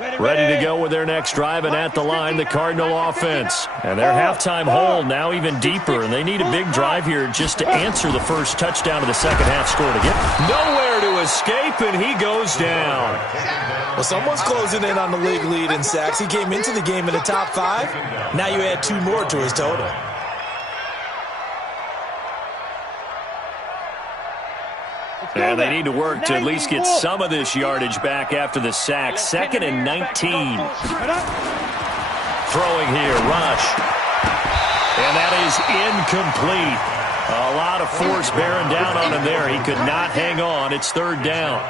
Ready to go with their next drive, and at the line, the Cardinal offense. And their halftime hole now even deeper, and they need a big drive here just to answer the first touchdown of the second half score to get nowhere to escape, and he goes down. Well, someone's closing in on the league lead in sacks. He came into the game in the top 5. Now you add 2 more to his total. And they need to work to at least get some of this yardage back after the sack. 2nd and 19. Throwing here, rush. And that is incomplete. A lot of force bearing down on him there. He could not hang on. It's 3rd down.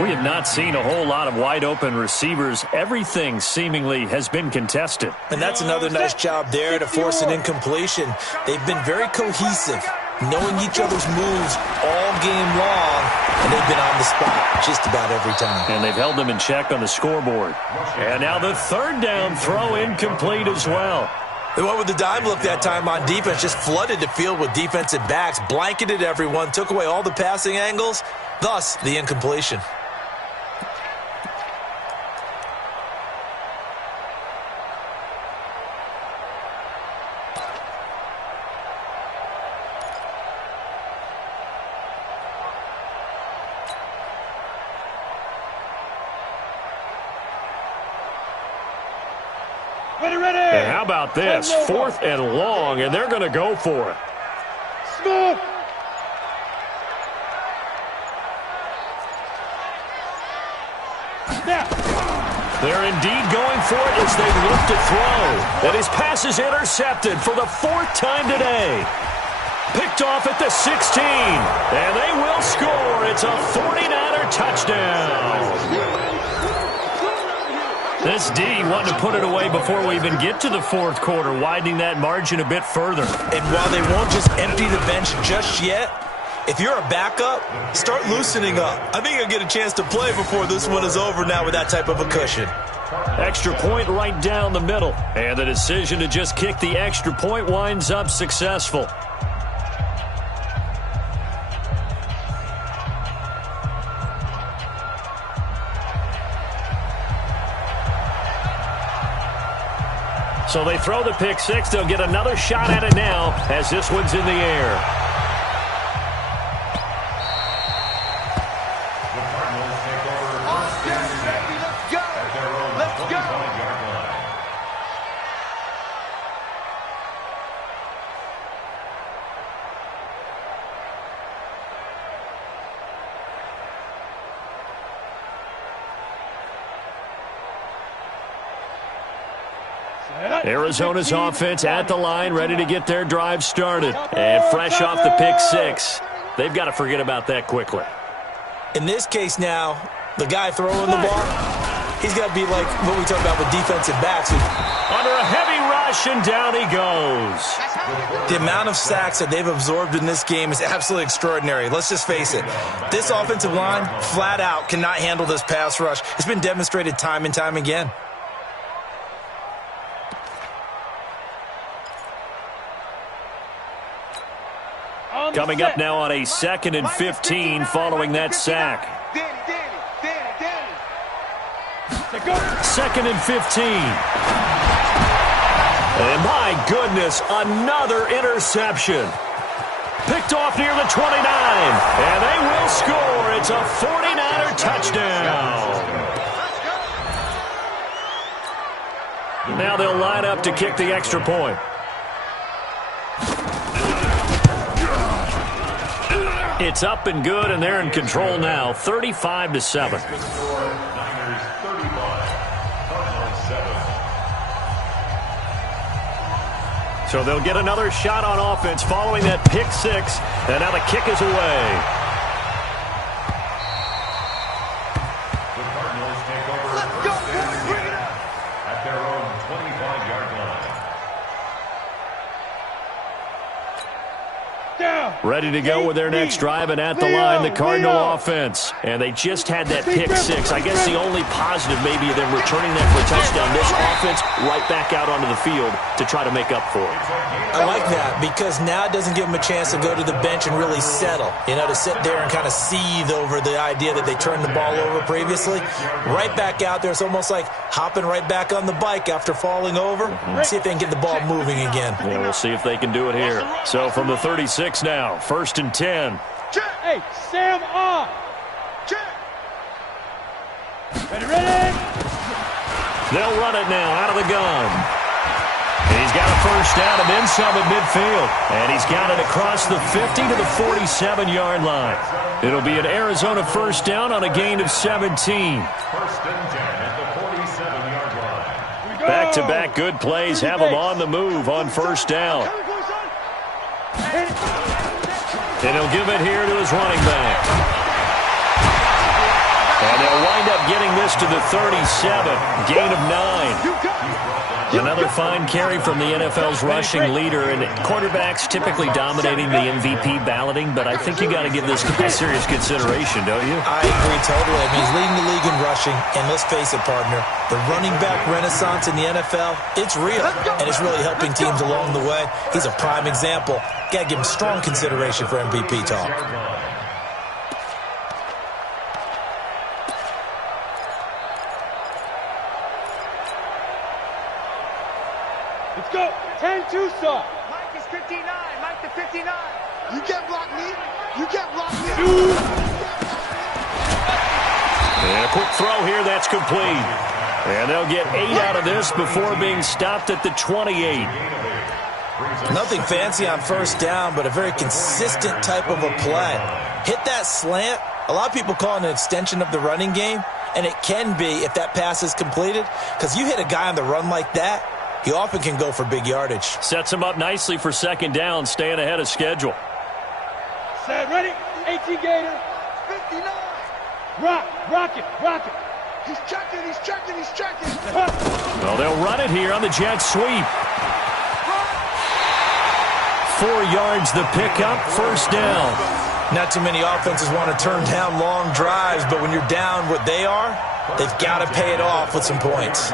We have not seen a whole lot of wide-open receivers. Everything seemingly has been contested. And that's another nice job there to force an incompletion. They've been very cohesive, knowing each other's moves all game long, and they've been on the spot just about every time. And they've held them in check on the scoreboard. And now the 3rd down throw incomplete as well. They went with the dime look that time on defense, just flooded the field with defensive backs, blanketed everyone, took away all the passing angles, thus the incompletion. And how about this? 4th and long, and they're going to go for it. They're indeed going for it as they look to throw. And his pass is intercepted for the 4th time today. Picked off at the 16. And they will score. It's a 49er touchdown. This D wanted to put it away before we even get to the 4th quarter, widening that margin a bit further. And while they won't just empty the bench just yet, if you're a backup, start loosening up. I think you'll get a chance to play before this one is over now with that type of a cushion. Extra point right down the middle. And the decision to just kick the extra point winds up successful. So they throw the pick 6. They'll get another shot at it now as this one's in the air. Let's go. Arizona's offense at the line, ready to get their drive started. And fresh off the pick 6, they've got to forget about that quickly. In this case now, the guy throwing the ball, he's got to be like what we talk about with defensive backs. Under a heavy rush, and down he goes. The amount of sacks that they've absorbed in this game is absolutely extraordinary. Let's just face it. This offensive line, flat out, cannot handle this pass rush. It's been demonstrated time and time again. Coming up now on a 2nd and 15 following that sack. 2nd and 15. And my goodness, another interception. Picked off near the 29. And they will score. It's a 49er touchdown. Now they'll line up to kick the extra point. It's up and good, and they're in control now, 35-7. So they'll get another shot on offense following that pick 6, and now the kick is away. The Cardinals take over. Let's go, boys, bring it up. At their own 25-yard line. Down. Ready to go with their next drive, and at the line, the Cardinal offense. And they just had that pick six. I guess the only positive maybe of them returning that for a touchdown. This offense right back out onto the field to try to make up for it. I like that because now it doesn't give them a chance to go to the bench and really settle. You know, to sit there and kind of seethe over the idea that they turned the ball over previously. Right back out there. It's almost like hopping right back on the bike after falling over. See if they can get the ball moving again. Yeah, we'll see if they can do it here. So from the 36 now, 1st and 10. Hey, Sam on. Ready. They'll run it now out of the gun. He's got a first down and then some at midfield. And he's got it across the 50 to the 47-yard line. It'll be an Arizona first down on a gain of 17. 1st and 10 at the 47-yard line. Back-to-back good plays have him on the move on first down. And he'll give it here to his running back. And they'll wind up getting this to the 37. Gain of 9. Another fine carry from the NFL's rushing leader, and quarterbacks typically dominating the MVP balloting, but I think you got to give this guy serious consideration, don't you? I agree totally. I mean, he's leading the league in rushing, and let's face it, partner, the running back renaissance in the NFL, it's real, and it's really helping teams along the way. He's a prime example. Got to give him strong consideration for MVP talk. Let's go. 10 Tucson. Mike is 59. Mike to 59. You can't block me. You can't block me. And a quick throw here, that's complete. And they'll get 8 out of this before being stopped at the 28. Nothing fancy on first down, but a very consistent type of a play. Hit that slant. A lot of people call it an extension of the running game, and it can be if that pass is completed, because you hit a guy on the run like that, he often can go for big yardage. Sets him up nicely for second down, staying ahead of schedule. Set, ready? 18 Gator. 59. Rock it. He's checking. Well, they'll run it here on the jet sweep. 4 yards the pickup, first down. Not too many offenses want to turn down long drives, but when you're down what they are, they've got to pay it off with some points.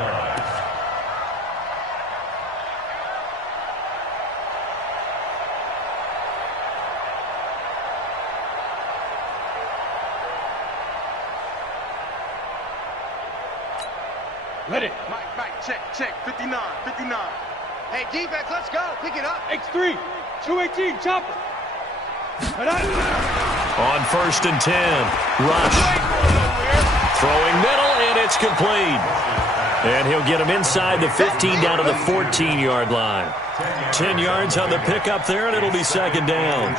Ready. Mike, check. 59. Hey, defense, let's go. Pick it up. X3. 218, chopper. On 1st and 10, rush. Throwing middle, and it's complete. And he'll get him inside the 15 down to the 14-yard line. 10 yards on the pickup there, and it'll be second down.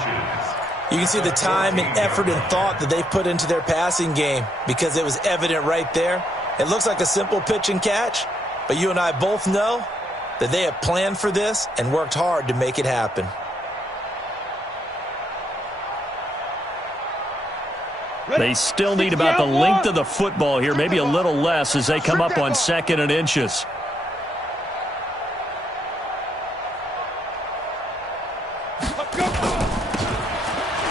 You can see the time and effort and thought that they put into their passing game because it was evident right there. It looks like a simple pitch and catch, but you and I both know that they have planned for this and worked hard to make it happen. They still need about the length of the football here, maybe a little less as they come up on 2nd and inches.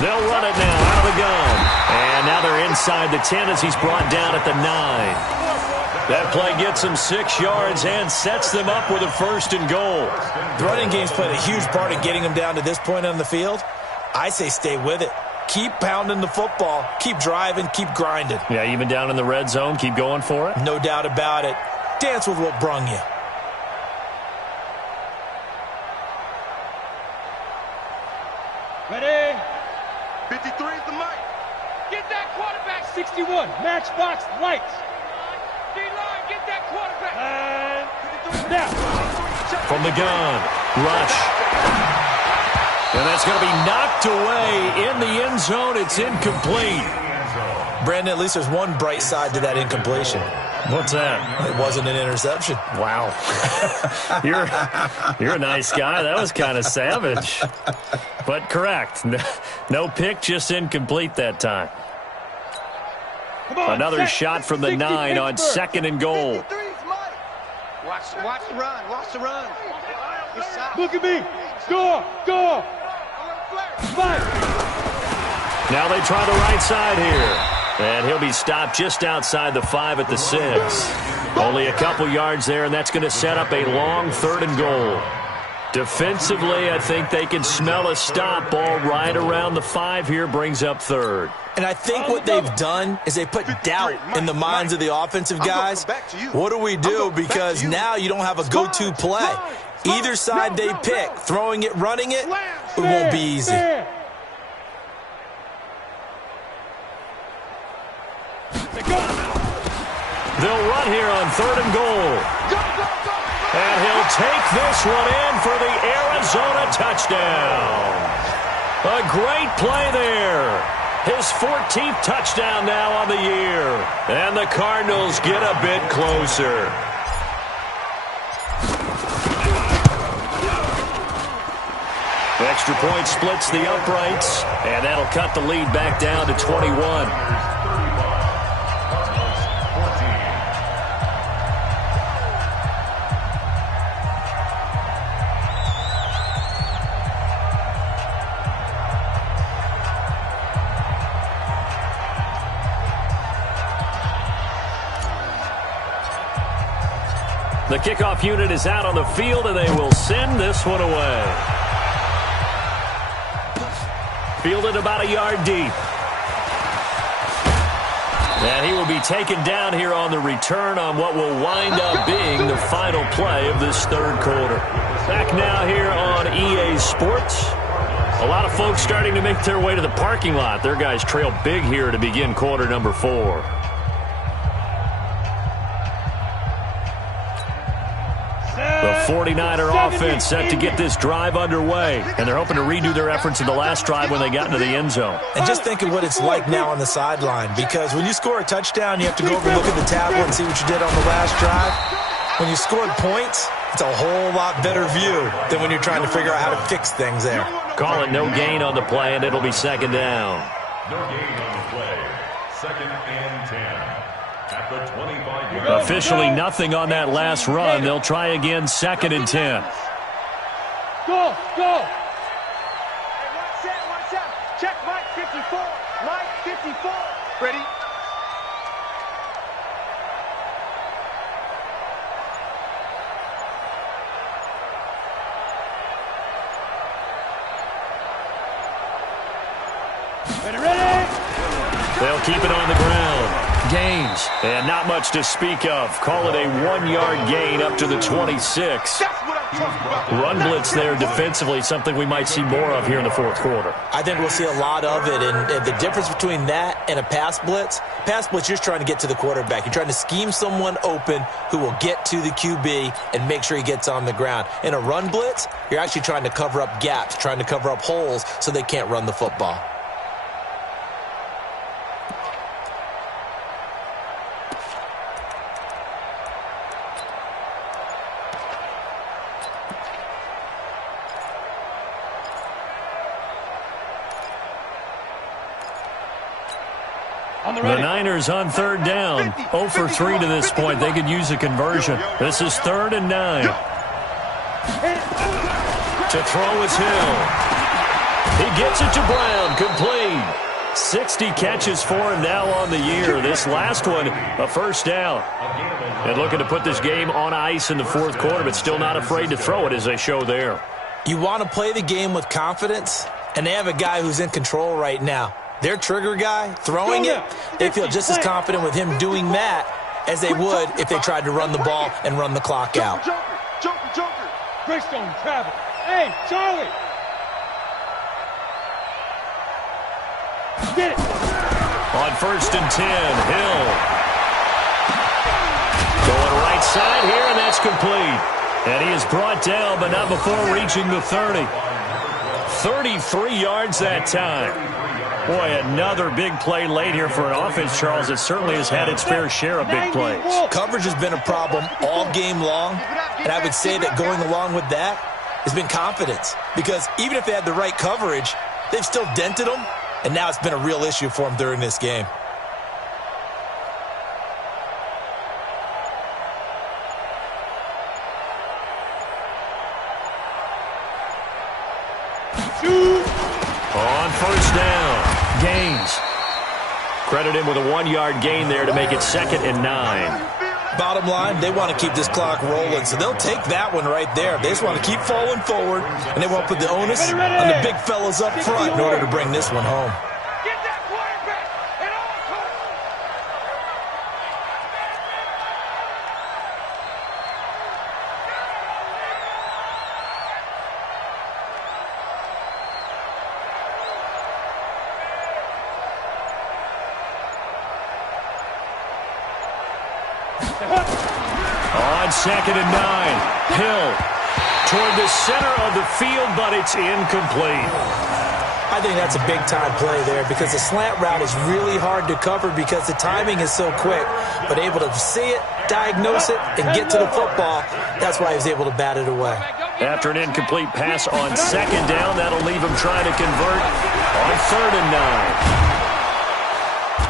They'll run it now out of the gun. And now they're inside the 10 as he's brought down at the 9. That play gets them 6 yards and sets them up with a 1st and goal. The running game's played a huge part in getting them down to this point on the field. I say stay with it. Keep pounding the football. Keep driving. Keep grinding. Yeah, even down in the red zone, keep going for it. No doubt about it. Dance with what brung you. Ready. 53 is the mic. Get that quarterback. 61. Matchbox lights. D-line, get that quarterback. And now. From the gun, rush. And that's going to be knocked away in the end zone. It's incomplete. Brandon, at least there's one bright side to that incompletion. What's that? It wasn't an interception. Wow. You're a nice guy. That was kind of savage. But correct. No pick, just incomplete that time. Another shot from the 9 on 2nd and goal. Watch the run. Watch the run. Look at me. Go. 5. Now they try the right side here. And he'll be stopped just outside the 5 at the 6. Only a couple yards there, and that's going to set up a long 3rd and goal. Defensively, I think they can smell a stop. Ball right around the 5 here, brings up 3rd. And I think what they've done is they put doubt in the minds of the offensive guys. What do we do? Because now you don't have a go-to play. Either side they pick, throwing it, running it, it won't be easy. They'll run here on 3rd and goal. And he'll take this one in for the Arizona touchdown. A great play there. His 14th touchdown now on the year. And the Cardinals get a bit closer. Extra point splits the uprights, and that'll cut the lead back down to 21. The kickoff unit is out on the field, and they will send this one away. Fielded about a yard deep. And he will be taken down here on the return on what will wind up being the final play of this 3rd quarter. Back now here on EA Sports. A lot of folks starting to make their way to the parking lot. Their guys trail big here to begin quarter number 4. The 49er offense set to get this drive underway, and they're hoping to redo their efforts in the last drive when they got into the end zone. And just think of what it's like now on the sideline, because when you score a touchdown, you have to go over and look at the tablet and see what you did on the last drive. When you scored points, it's a whole lot better view than when you're trying to figure out how to fix things there. Call it no gain on the play, and it'll be 2nd down. No gain on the play. 2nd and 10. At the 25-yard. Officially nothing on that last run. They'll try again 2nd and 10. Go! Hey, one set. Check Mike 54. Mike 54. Ready? Ready? They'll keep it on the ground. Gains, and not much to speak of. Call it a 1-yard gain up to the 26. Run blitz there defensively, something we might see more of here in the 4th quarter. I think we'll see a lot of it, and the difference between that and a pass blitz, you're just trying to get to the quarterback. You're trying to scheme someone open who will get to the QB and make sure he gets on the ground. In a run blitz, you're actually trying to cover up gaps, trying to cover up holes so they can't run the football. The Niners on 3rd down. 0 for 3 to this point. They could use a conversion. This is 3rd and 9. To throw is Hill. He gets it to Brown. Complete. 60 catches for him now on the year. This last one, a 1st down. And looking to put this game on ice in the 4th quarter, but still not afraid to throw it as they show there. You want to play the game with confidence, and they have a guy who's in control right now. Their trigger guy, throwing it, they feel just as confident with him doing that as they would if they tried to run the ball and run the clock out. Joker. Greystone, travel. Hey, Charlie. Get it. On 1st and 10, Hill. Going right side here, and that's complete. And he is brought down, but not before reaching the 30. 33 yards that time. Boy, another big play late here for an offense, Charles, that certainly has had its fair share of big plays. Coverage has been a problem all game long, and I would say that going along with that has been confidence. Because even if they had the right coverage, they've still dented them, and now it's been a real issue for them during this game. On 1st down, gain. Credit him with a 1-yard gain there to make it 2nd and 9. Bottom line, they want to keep this clock rolling, so they'll take that one right there. They just want to keep falling forward, and they won't put the onus on the big fellas up front in order to bring this one home. Get that quarterback at all costs. On 2nd and 9, Hill toward the center of the field, but it's incomplete. I think that's a big-time play there because the slant route is really hard to cover because the timing is so quick. But able to see it, diagnose it, and get to the football, that's why he was able to bat it away. After an incomplete pass on 2nd down, that'll leave him trying to convert on 3rd and 9.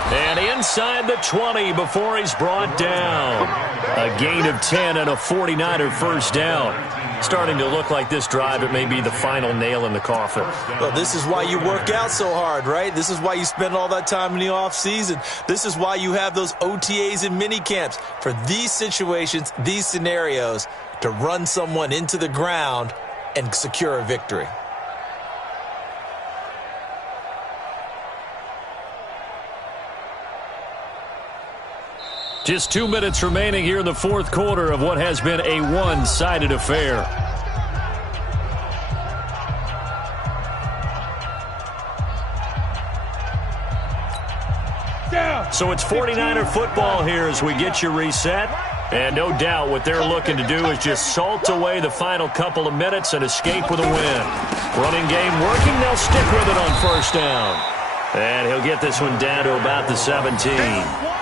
And inside the 20 before he's brought down. A gain of 10 and a 49er first down. Starting to look like this drive, it may be the final nail in the coffin. Well, this is why you work out so hard, right? This is why you spend all that time in the offseason. This is why you have those OTAs and mini camps. For these situations, these scenarios, to run someone into the ground and secure a victory. Just 2 minutes remaining here in the fourth quarter of what has been a one-sided affair. So it's 49er football here as we get you reset. And no doubt what they're looking to do is just salt away the final couple of minutes and escape with a win. Running game working, they'll stick with it on first down. And he'll get this one down to about the 17.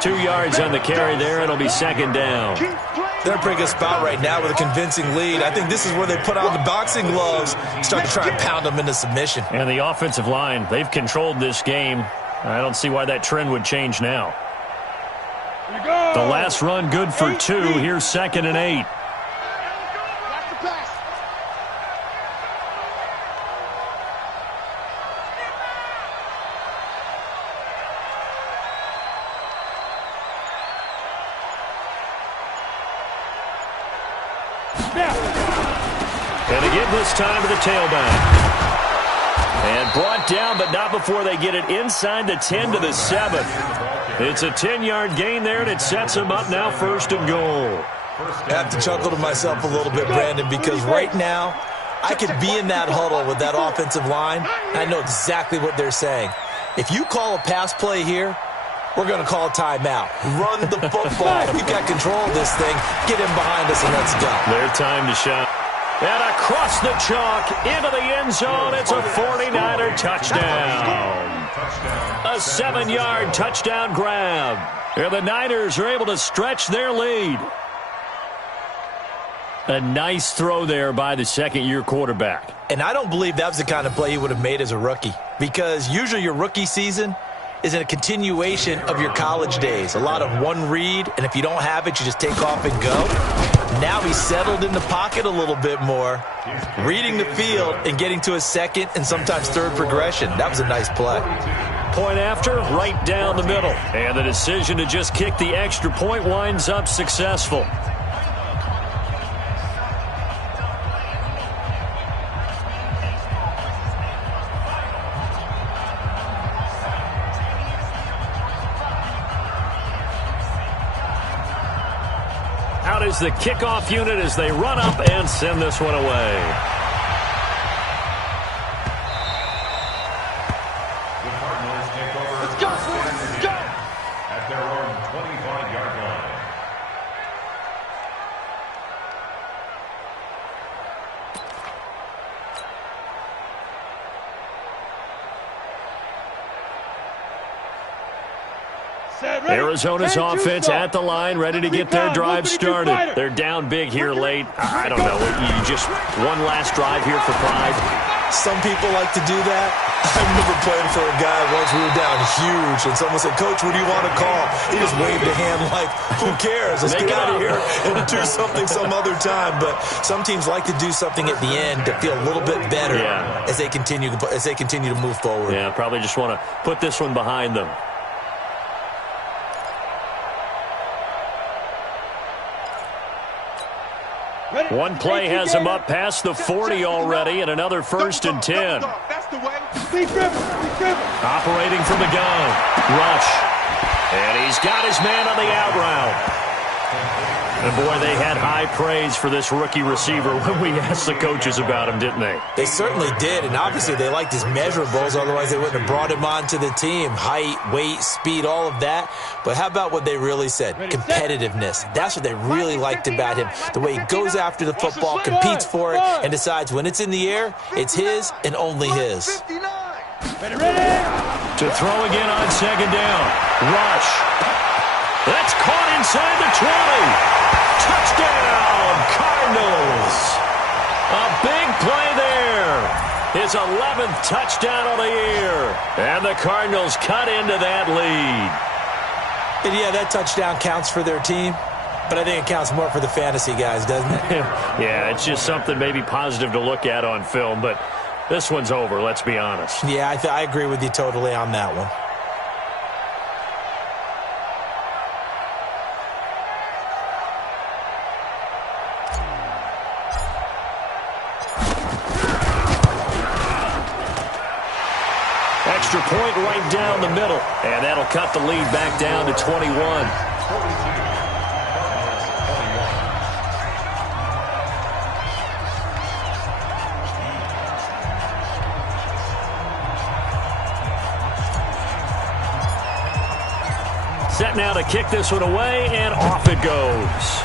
2 yards on the carry there. It'll be 2nd down. They're in a pretty good spot right now with a convincing lead. I think this is where they put on the boxing gloves, start to try and pound them into submission. And the offensive line, they've controlled this game. I don't see why that trend would change now. The last run good for 2. Here's 2nd and 8. And they give this time to the tailback. And brought down, but not before they get it inside the 10 to the 7. It's a 10-yard gain there, and it sets them up now 1st and goal. I have to chuckle to myself a little bit, Brandon, because right now I could be in that huddle with that offensive line, and I know exactly what they're saying. If you call a pass play here, we're going to call a timeout. Run the football. We've got control of this thing. Get in behind us and let's go. Their time to shine. And across the chalk, into the end zone, it's a 49er touchdown. A 7-yard touchdown grab. And the Niners are able to stretch their lead. A nice throw there by the second-year quarterback. And I don't believe that was the kind of play he would have made as a rookie, because usually your rookie season is in a continuation of your college days. A lot of one read, and if you don't have it, you just take off and go. Now he's settled in the pocket a little bit more, reading the field and getting to a second and sometimes third progression. That was a nice play. Point after, right down the middle. And the decision to just kick the extra point winds up successful. Out is the kickoff unit as they run up and send this one away. The Cardinals take over. Let's go, let's go. At their own 25-yard line. Arizona's offense at the line, ready to get their drive started. They're down big here late. I don't know. You just one last drive here for pride. Some people like to do that. I remember playing for a guy once. We were down huge, and someone said, "Coach, what do you want to call?" He just waved a hand like, "Who cares? Let's get out of here and do something some other time." But some teams like to do something at the end to feel a little bit better as they continue to move forward. Yeah, probably just want to put this one behind them. One play has him up past the 40 already, and another 1st and 10. Operating from the gun. Rush. And he's got his man on the out route. And, boy, they had high praise for this rookie receiver when we asked the coaches about him, didn't they? They certainly did, and obviously they liked his measurables. Otherwise, they wouldn't have brought him onto the team. Height, weight, speed, all of that. But how about what they really said? Competitiveness. That's what they really liked about him. The way he goes after the football, competes for it, and decides when it's in the air, it's his and only his. To throw again on 2nd down. Rush. That's caught inside the 20. Touchdown, Cardinals. A big play there. His 11th touchdown of the year. And the Cardinals cut into that lead. And yeah, that touchdown counts for their team, but I think it counts more for the fantasy guys, doesn't it? Yeah, it's just something maybe positive to look at on film, but this one's over, let's be honest. Yeah, I agree with you totally on that one. Extra point right down the middle. And that'll cut the lead back down to 21. Set now to kick this one away, and off it goes.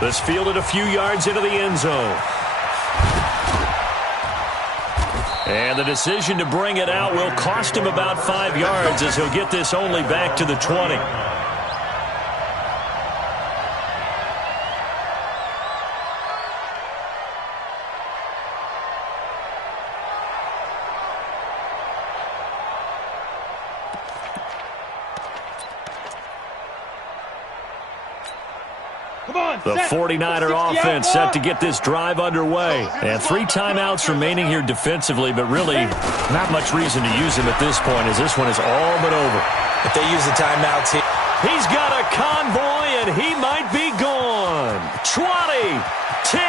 This fielded a few yards into the end zone. And the decision to bring it out will cost him about 5 yards as he'll get this only back to the 20. The 49er offense set to get this drive underway. And 3 timeouts remaining here defensively, but really not much reason to use them at this point as this one is all but over. If they use the timeouts here. He's got a convoy, and he might be gone. 20, 10,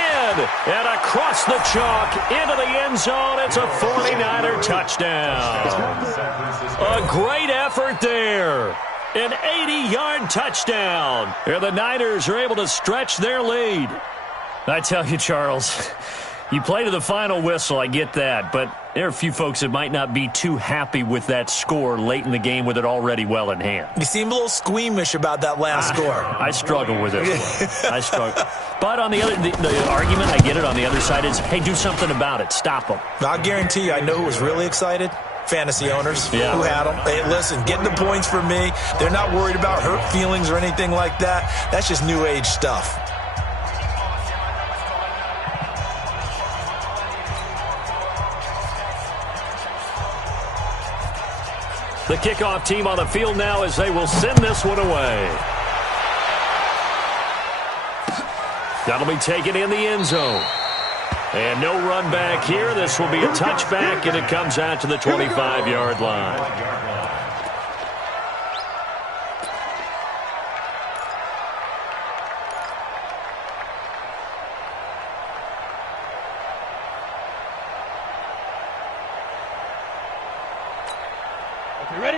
and across the chalk into the end zone. It's a 49er touchdown. A great effort there. An 80-yard touchdown. And the Niners are able to stretch their lead. I tell you, Charles, you play to the final whistle, I get that, but there are a few folks that might not be too happy with that score late in the game with it already well in hand. You seem a little squeamish about that last score. I struggle with it. I struggle. But on the other, the argument, I get it, on the other side is, hey, do something about it. Stop them. I'll guarantee you, I know who was really excited. Fantasy owners who had them. Hey, listen, getting the points for me. They're not worried about hurt feelings or anything like that. That's just new age stuff. The kickoff team on the field now as they will send this one away. That'll be taken in the end zone. And no run back here. This will be a touchback, and it comes out to the 25-yard line.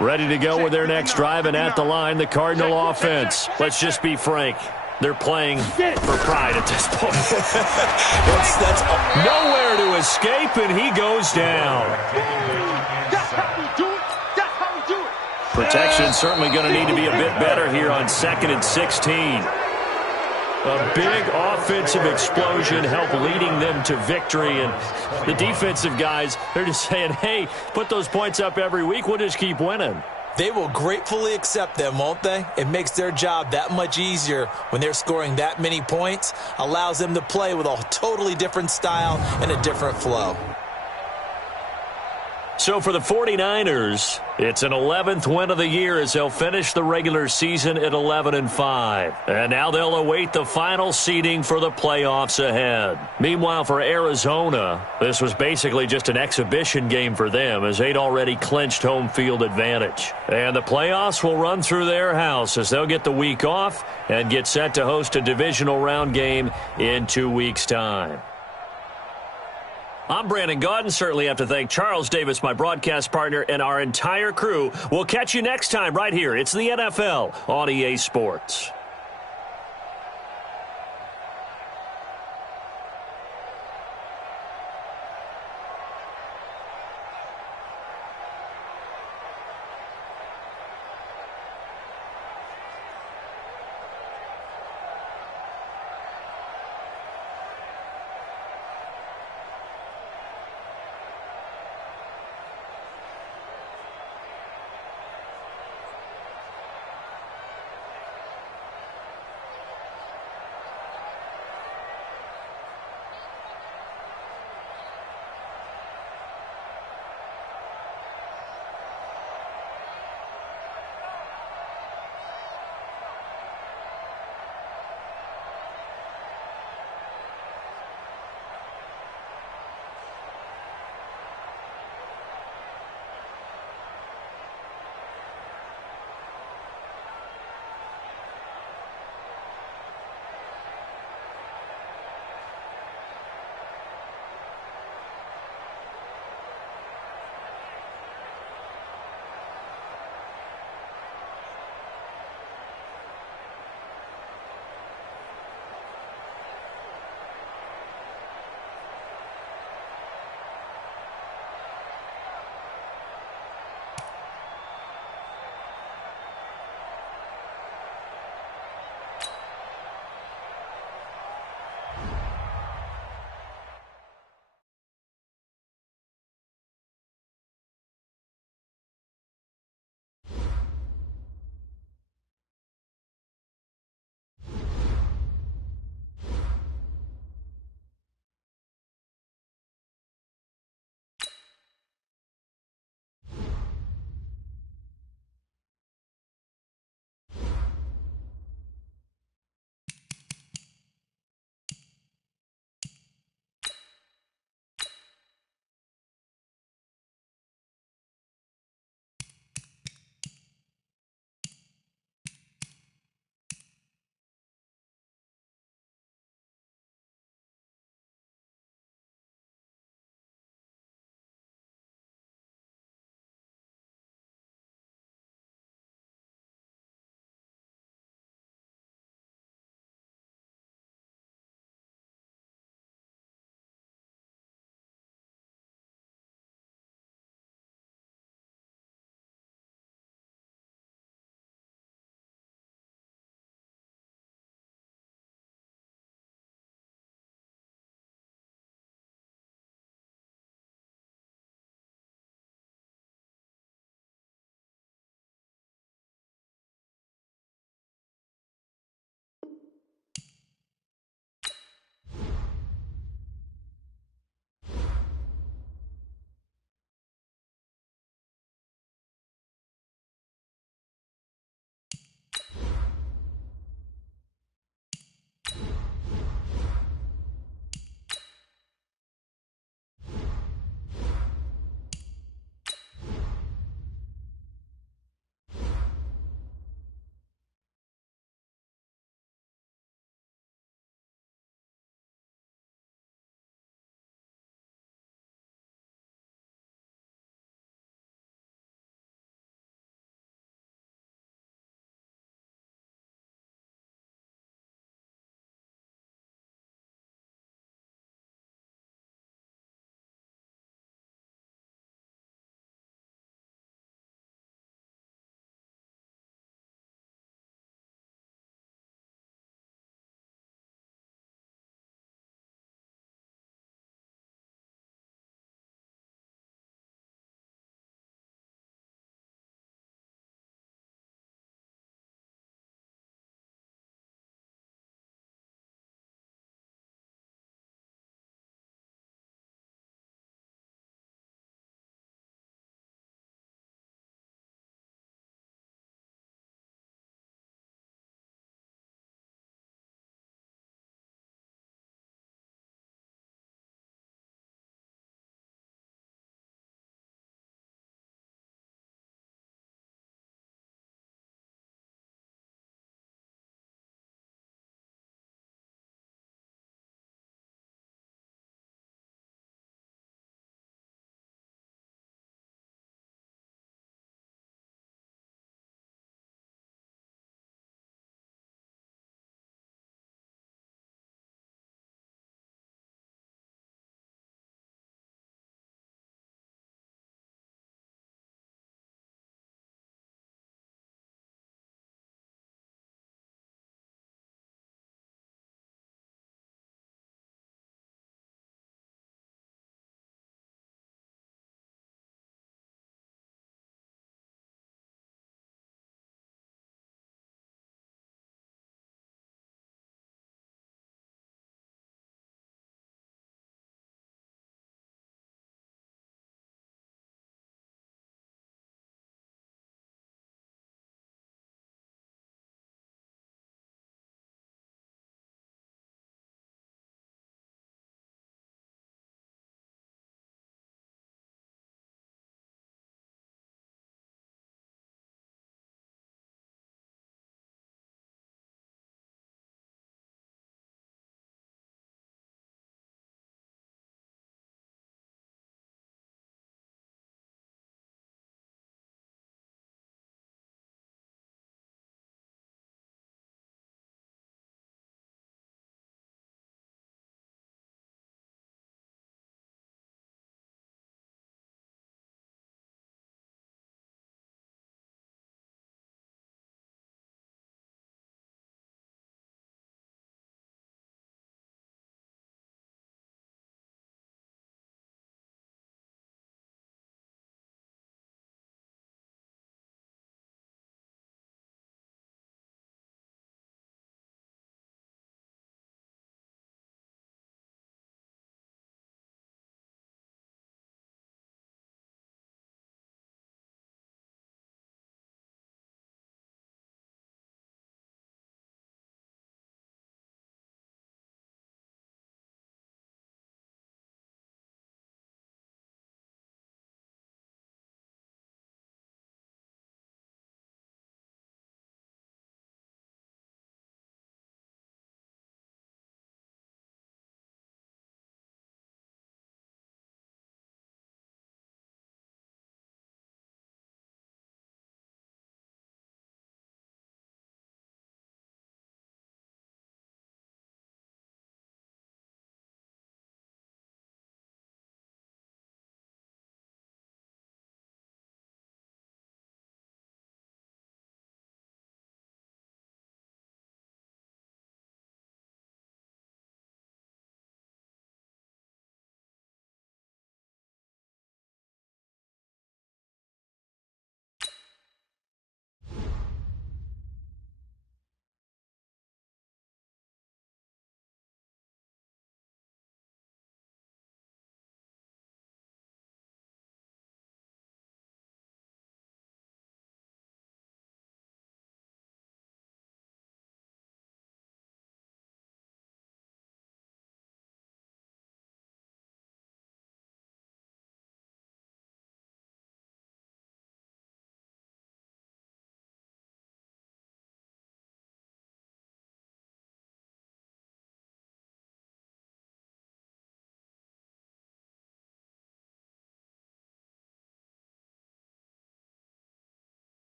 Ready to go with their next drive, and at the line, the Cardinal offense. Let's just be frank. They're playing for pride at this point. that's nowhere to escape, and he goes down. That's how we do it. That's how we do it. Protection certainly going to need to be a bit better here on 2nd and 16. A big offensive explosion helped leading them to victory, and the defensive guys, they're just saying, hey, put those points up every week. We'll just keep winning. They will gratefully accept them, won't they? It makes their job that much easier when they're scoring that many points. Allows them to play with a totally different style and a different flow. So for the 49ers, it's an 11th win of the year as they'll finish the regular season at 11-5. And now they'll await the final seeding for the playoffs ahead. Meanwhile, for Arizona, this was basically just an exhibition game for them as they'd already clinched home field advantage. And the playoffs will run through their house as they'll get the week off and get set to host a divisional round game in 2 weeks' time. I'm Brandon Gaudin. Certainly have to thank Charles Davis, my broadcast partner, and our entire crew. We'll catch you next time right here. It's the NFL on EA Sports.